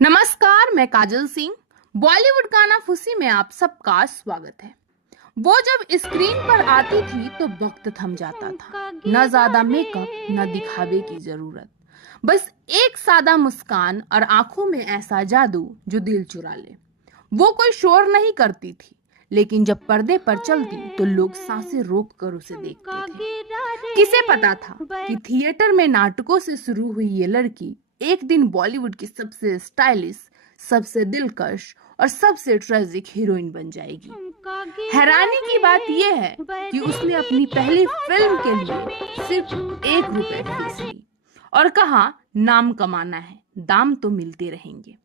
नमस्कार, मैं काजल सिंह। बॉलीवुड गाना फुसी में आप सबका स्वागत है। वो जब स्क्रीन पर आती थी तो वक्त थम जाता था। न ज्यादा मेकअप, न दिखावे की जरूरत, बस एक सादा मुस्कान और आंखों में ऐसा जादू जो दिल चुरा ले। वो कोई शोर नहीं करती थी, लेकिन जब पर्दे पर चलती तो लोग सांसें रोक कर उसे देखते थे। किसे पता था कि थिएटर में नाटकों से शुरू हुई ये लड़की एक दिन बॉलीवुड की सबसे स्टाइलिश, सबसे दिलकश और सबसे ट्रेजिक हीरोइन बन जाएगी। हैरानी की बात यह है कि उसने अपनी पहली फिल्म के लिए सिर्फ ₹1 फीस ली और कहा, नाम कमाना है, दाम तो मिलते रहेंगे।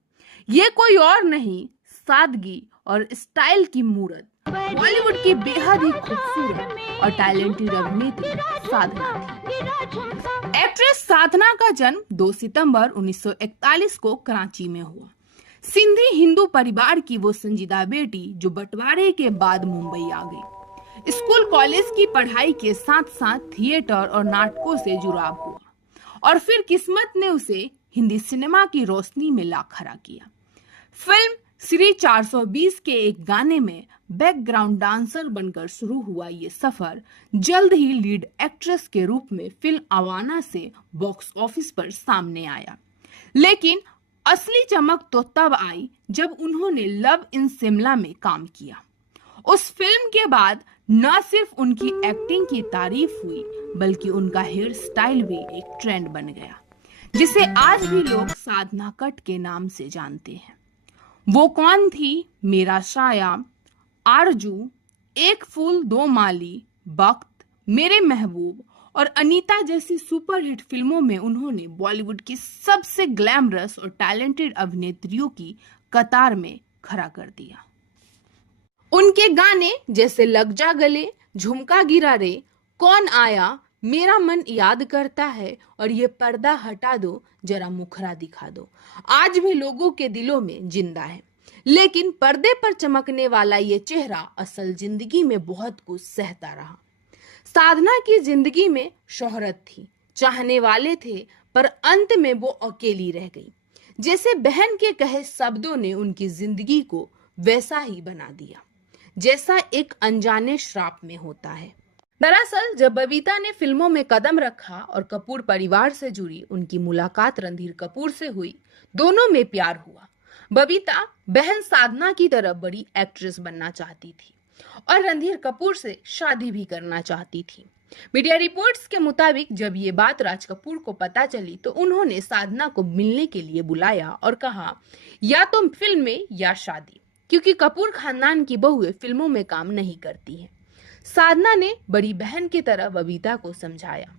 ये कोई और नहीं, सादगी और स्टाइल की मूरत बॉलीवुड की बेहद ही खूबसूरत और टैलेंटेड अभिनेत्री साधना थी। एक्ट्रेस साधना का जन्म 2 सितंबर 1941 को कराची में हुआ। सिंधी हिंदू परिवार की वो संजीदा बेटी जो बंटवारे के बाद मुंबई आ गई। स्कूल कॉलेज की पढ़ाई के साथ साथ थिएटर और नाटकों से जुड़ाव हुआ और फिर किस्मत ने उसे हिंदी सिनेमा की रोशनी में ला खड़ा किया। फिल्म श्री 420 के एक गाने में बैकग्राउंड डांसर बनकर शुरू हुआ ये सफर जल्द ही लीड एक्ट्रेस के रूप में फिल्म आवाना से बॉक्स ऑफिस पर सामने आया। लेकिन असली चमक तो तब आई जब उन्होंने लव इन शिमला में काम किया। उस फिल्म के बाद न सिर्फ उनकी एक्टिंग की तारीफ हुई, बल्कि उनका हेयर स्टाइल भी एक ट्रेंड बन गया, जिसे आज भी लोग साधना कट के नाम से जानते हैं। वो कौन थी? मेरा साया, आरजू, एक फूल दो माली, वक्त, मेरे महबूब और अनीता जैसी सुपरहिट फिल्मों में उन्होंने बॉलीवुड की सबसे ग्लैमरस और टैलेंटेड अभिनेत्रियों की कतार में खड़ा कर दिया। उनके गाने जैसे लग जा गले, झुमका गिरा रे, कौन आया, मेरा मन याद करता है और ये पर्दा हटा दो, जरा मुखरा दिखा दो, आज भी लोगों के दिलों में जिंदा है। लेकिन पर्दे पर चमकने वाला ये चेहरा असल जिंदगी में बहुत कुछ सहता रहा। साधना की जिंदगी में शोहरत थी, चाहने वाले थे, पर अंत में वो अकेली रह गई। जैसे बहन के कहे शब्दों ने उनकी जिंदगी को वैसा ही बना दिया जैसा एक अनजाने श्राप में होता है। दरअसल जब बबीता ने फिल्मों में कदम रखा और कपूर परिवार से जुड़ी उनकी मुलाकात रणधीर कपूर से हुई, दोनों में प्यार हुआ। बबीता बहन साधना की तरह बड़ी एक्ट्रेस बनना चाहती थी और रणधीर कपूर से शादी भी करना चाहती थी। मीडिया रिपोर्ट्स के मुताबिक जब ये बात राज कपूर को पता चली तो उन्होंने साधना को मिलने के लिए बुलाया और कहा, या तो फिल्म में या शादी, क्योंकि कपूर खानदान की बहुएं फिल्मों में काम नहीं करती हैं। साधना ने बड़ी बहन की तरह बबीता को समझाया।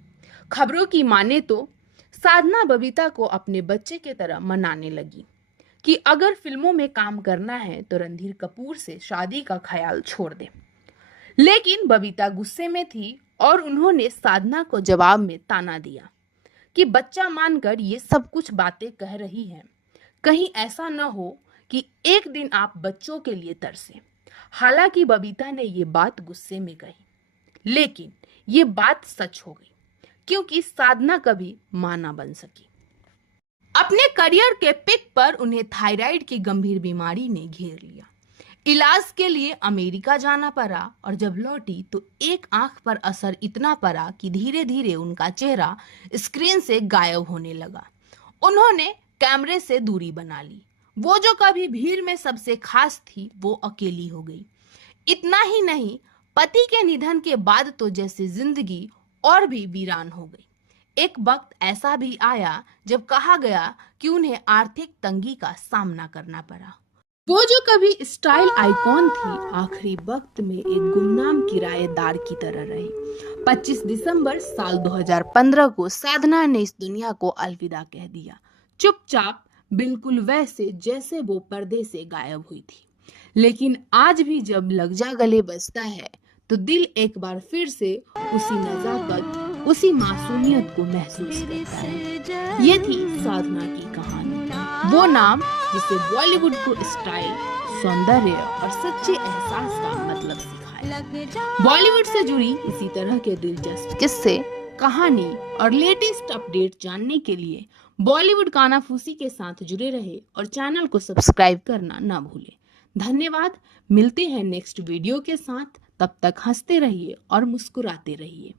खबरों की माने तो साधना बबीता को अपने बच्चे की तरह मनाने लगी कि अगर फिल्मों में काम करना है तो रणधीर कपूर से शादी का ख्याल छोड़ दे। लेकिन बबीता गुस्से में थी और उन्होंने साधना को जवाब में ताना दिया कि बच्चा मानकर ये सब कुछ बातें कह रही है, कहीं ऐसा न हो कि एक दिन आप बच्चों के लिए तरसे। हालांकि बबीता ने ये बात गुस्से में कही, लेकिन ये बात सच हो गई क्योंकि साधना कभी मां ना बन सकी। अपने करियर के पिक पर उन्हें थायराइड की गंभीर बीमारी ने घेर लिया। इलाज के लिए अमेरिका जाना पड़ा और जब लौटी तो एक आंख पर असर इतना पड़ा कि धीरे धीरे उनका चेहरा स्क्रीन से गायब होने लगा। उन्होंने कैमरे से दूरी बना ली। वो जो कभी भीड़ में सबसे खास थी, वो अकेली हो गई। इतना ही नहीं, पति के निधन के बाद तो जैसे जिंदगी और भी वीरान हो गई। एक वक्त ऐसा भी आया जब कहा गया कि उन्हें आर्थिक तंगी का सामना करना पड़ा। वो जो कभी स्टाइल आइकॉन थी, आखिरी वक्त में एक गुमनाम किराएदार की तरह रही। 25 दिसंबर साल 2015 को साधना ने इस दुनिया को अलविदा कह दिया, चुपचाप, बिल्कुल वैसे जैसे वो पर्दे से गायब हुई थी। लेकिन आज भी जब लग जा गले बजता है तो दिल एक बार फिर से उसी नजाकत, उसी मासूमियत को महसूस करता है। ये थी साधना की कहानी, वो नाम जिसे बॉलीवुड को स्टाइल, सौंदर्य और सच्चे एहसास का मतलब सिखाया। बॉलीवुड से जुड़ी इसी तरह के दिलचस्प किस्से, कहानी और लेटेस्ट अपडेट जानने के लिए बॉलीवुड कानाफूसी के साथ जुड़े रहे और चैनल को सब्सक्राइब करना ना भूलें। धन्यवाद। मिलते हैं नेक्स्ट वीडियो के साथ। तब तक हंसते रहिए और मुस्कुराते रहिए।